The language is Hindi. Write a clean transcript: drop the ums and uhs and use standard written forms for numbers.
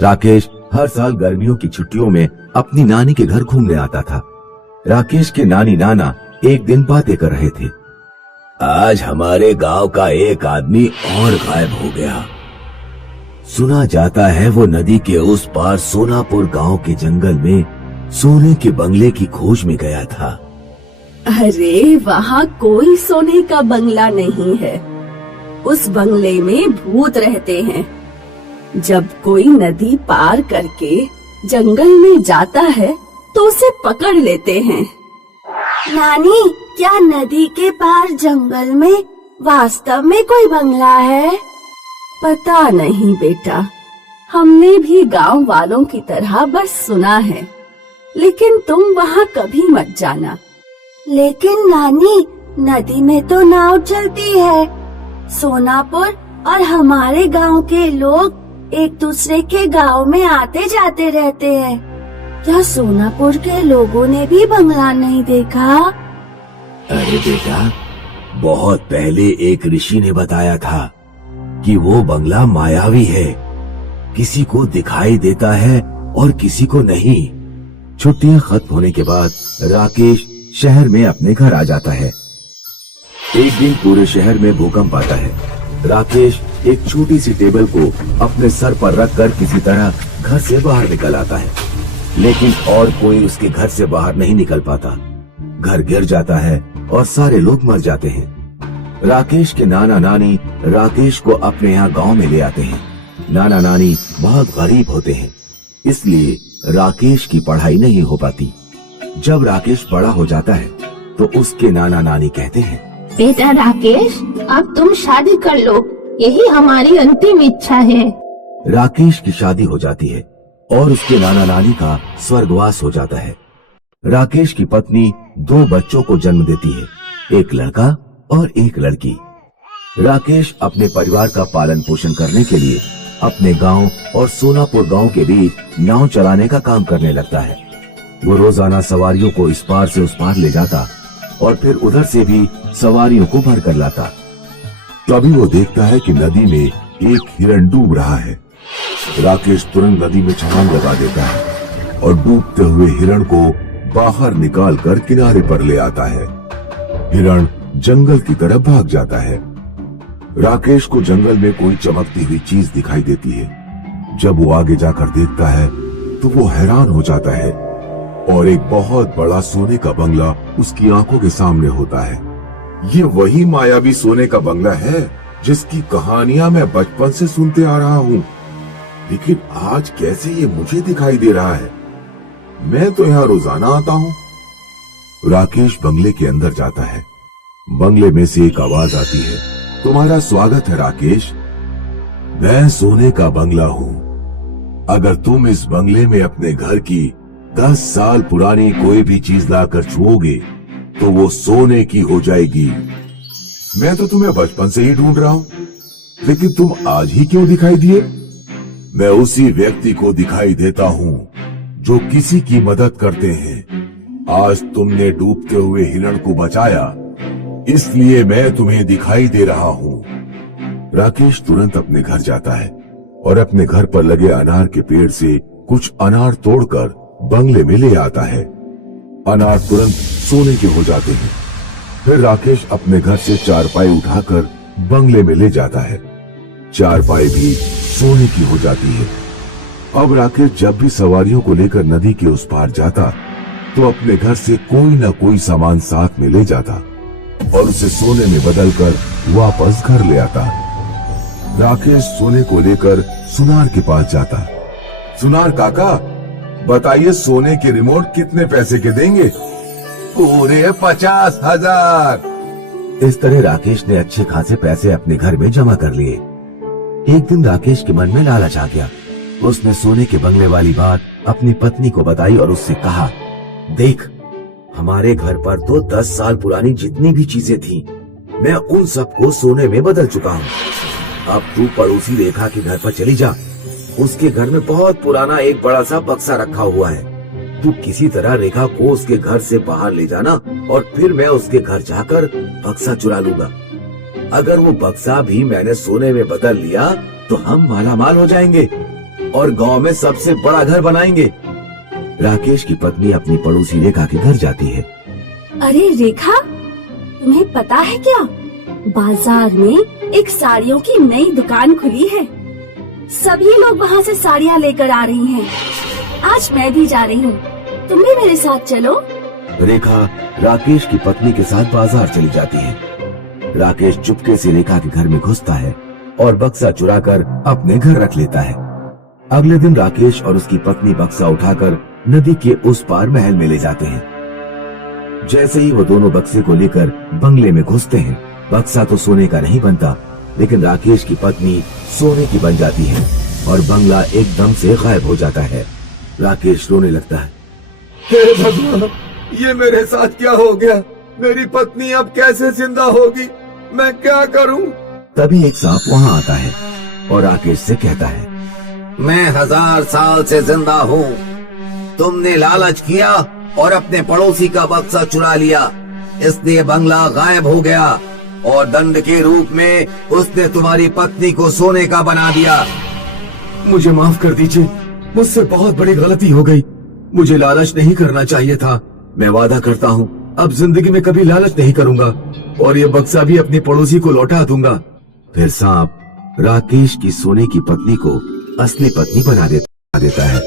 राकेश हर साल गर्मियों की छुट्टियों में अपनी नानी के घर घूमने आता था। राकेश के नानी नाना एक दिन बातें कर रहे थे। आज हमारे गांव का एक आदमी और गायब हो गया। सुना जाता है वो नदी के उस पार सोनापुर गांव के जंगल में सोने के बंगले की खोज में गया था। अरे वहाँ कोई सोने का बंगला नहीं है। उस बंगले में भूत रहते हैं। जब कोई नदी पार करके जंगल में जाता है तो उसे पकड़ लेते हैं। नानी, क्या नदी के पार जंगल में वास्तव में कोई बंगला है? पता नहीं बेटा, हमने भी गांव वालों की तरह बस सुना है, लेकिन तुम वहाँ कभी मत जाना। लेकिन नानी, नदी में तो नाव चलती है। सोनापुर और हमारे गांव के लोग एक दूसरे के गांव में आते जाते रहते हैं। क्या सोनापुर के लोगों ने भी बंगला नहीं देखा? अरे बेटा, बहुत पहले एक ऋषि ने बताया था कि वो बंगला मायावी है, किसी को दिखाई देता है और किसी को नहीं। छुट्टियां खत्म होने के बाद राकेश शहर में अपने घर आ जाता है। एक दिन पूरे शहर में भूकंप आता है। राकेश एक छोटी सी टेबल को अपने सर पर रखकर किसी तरह घर से बाहर निकल आता है, लेकिन और कोई उसके घर से बाहर नहीं निकल पाता। घर गिर जाता है और सारे लोग मर जाते हैं। राकेश के नाना नानी राकेश को अपने यहाँ गांव में ले आते हैं। नाना नानी बहुत गरीब होते हैं, इसलिए राकेश की पढ़ाई नहीं हो पाती। जब राकेश बड़ा हो जाता है तो उसके नाना नानी कहते हैं, बेटा राकेश, अब तुम शादी कर लो, यही हमारी अंतिम इच्छा है। राकेश की शादी हो जाती है और उसके नाना नानी का स्वर्गवास हो जाता है। राकेश की पत्नी 2 बच्चों को जन्म देती है, एक लड़का और एक लड़की। राकेश अपने परिवार का पालन पोषण करने के लिए अपने गांव और सोनापुर गांव के बीच नाव चलाने का काम करने लगता है। वो रोजाना सवारियों को इस पार से उस पार ले जाता और फिर उधर से भी सवारियों को भर कर लाता। तभी वो देखता है कि नदी में एक हिरण डूब रहा है। राकेश तुरंत नदी में छलांग लगा देता है और डूबते हुए हिरण को बाहर निकालकर किनारे पर ले आता है। हिरण जंगल की तरफ भाग जाता है। राकेश को जंगल में कोई चमकती हुई चीज दिखाई देती है। जब वो आगे जाकर देखता है तो वो हैरान हो जाता है और एक बहुत बड़ा सोने का बंगला उसकी आंखों के सामने होता है। ये वही मायावी सोने का बंगला है जिसकी कहानियां मैं बचपन से सुनते आ रहा हूँ, लेकिन आज कैसे ये मुझे दिखाई दे रहा है? मैं तो यहाँ रोजाना आता हूँ। राकेश बंगले के अंदर जाता है। बंगले में से एक आवाज आती है, तुम्हारा स्वागत है राकेश, मैं सोने का बंगला हूँ। अगर तुम इस बंगले में अपने घर की 10 साल पुरानी कोई भी चीज लाकर छुओगे तो वो सोने की हो जाएगी। मैं तो तुम्हें बचपन से ही ढूंढ रहा हूँ, लेकिन तुम आज ही क्यों दिखाई दिए? मैं उसी व्यक्ति को दिखाई देता हूँ जो किसी की मदद करते हैं। आज तुमने डूबते हुए हिरण को बचाया, इसलिए मैं तुम्हें दिखाई दे रहा हूँ। राकेश तुरंत अपने घर जाता है और अपने घर पर लगे अनार के पेड़ से कुछ अनार तोड़कर बंगले में ले आता है। अनार तुरंत सोने के हो जाते हैं। फिर राकेश अपने घर से चारपाई उठाकर बंगले में ले जाता है। चारपाई भी सोने की हो जाती है। अब राकेश जब भी सवारियों को लेकर नदी के उस पार जाता तो अपने घर से कोई न कोई सामान साथ में ले जाता और उसे सोने में बदलकर वापस घर ले आता। राकेश सोने को लेकर सुनार के पास जाता। सुनार काका, बताइए सोने के रिमोट कितने पैसे के देंगे? पूरे 50,000। इस तरह राकेश ने अच्छे खासे पैसे अपने घर में जमा कर लिए। एक दिन राकेश के मन में लालच आ गया। उसने सोने के बंगले वाली बात अपनी पत्नी को बताई और उससे कहा, देख, हमारे घर पर तो 10 साल पुरानी जितनी भी चीजें थी, मैं उन सबको सोने में बदल चुका हूँ। अब तू पड़ोसी रेखा के घर पर चली जा। उसके घर में बहुत पुराना एक बड़ा सा बक्सा रखा हुआ है। तू किसी तरह रेखा को उसके घर से बाहर ले जाना और फिर मैं उसके घर जाकर बक्सा चुरा लूंगा। अगर वो बक्सा भी मैंने सोने में बदल लिया तो हम मालामाल हो जाएंगे। और गांव में सबसे बड़ा घर बनाएंगे। राकेश की पत्नी अपनी पड़ोसी रेखा के घर जाती है। अरे रेखा, तुम्हें पता है क्या, बाजार में एक साड़ियों की नई दुकान खुली है। सभी लोग वहाँ से साड़ियाँ लेकर आ रही हैं। आज मैं भी जा रही हूँ, तुम भी मेरे साथ चलो। रेखा राकेश की पत्नी के साथ बाजार चली जाती है। राकेश चुपके से रेखा के घर में घुसता है और बक्सा चुराकर अपने घर रख लेता है। अगले दिन राकेश और उसकी पत्नी बक्सा उठाकर नदी के उस पार महल में ले जाते हैं। जैसे ही वो दोनों बक्से को लेकर बंगले में घुसते हैं, बक्सा तो सोने का नहीं बनता, लेकिन राकेश की पत्नी सोने की बन जाती है और बंगला एकदम से गायब हो जाता है। राकेश रोने लगता है। हे भगवान, ये मेरे साथ क्या हो गया? मेरी पत्नी अब कैसे जिंदा होगी? मैं क्या करूं? तभी एक सांप वहां आता है और राकेश से कहता है, मैं 1000 साल से जिंदा हूँ। तुमने लालच किया और अपने पड़ोसी का बक्सा चुरा लिया, इसलिए बंगला गायब हो गया और दंड के रूप में उसने तुम्हारी पत्नी को सोने का बना दिया। मुझे माफ कर दीजिए, मुझसे बहुत बड़ी गलती हो गई। मुझे लालच नहीं करना चाहिए था। मैं वादा करता हूँ अब जिंदगी में कभी लालच नहीं करूंगा और ये बक्सा भी अपनी पड़ोसी को लौटा दूंगा। फिर सांप राकेश की सोने की पत्नी को असली पत्नी बना देता है।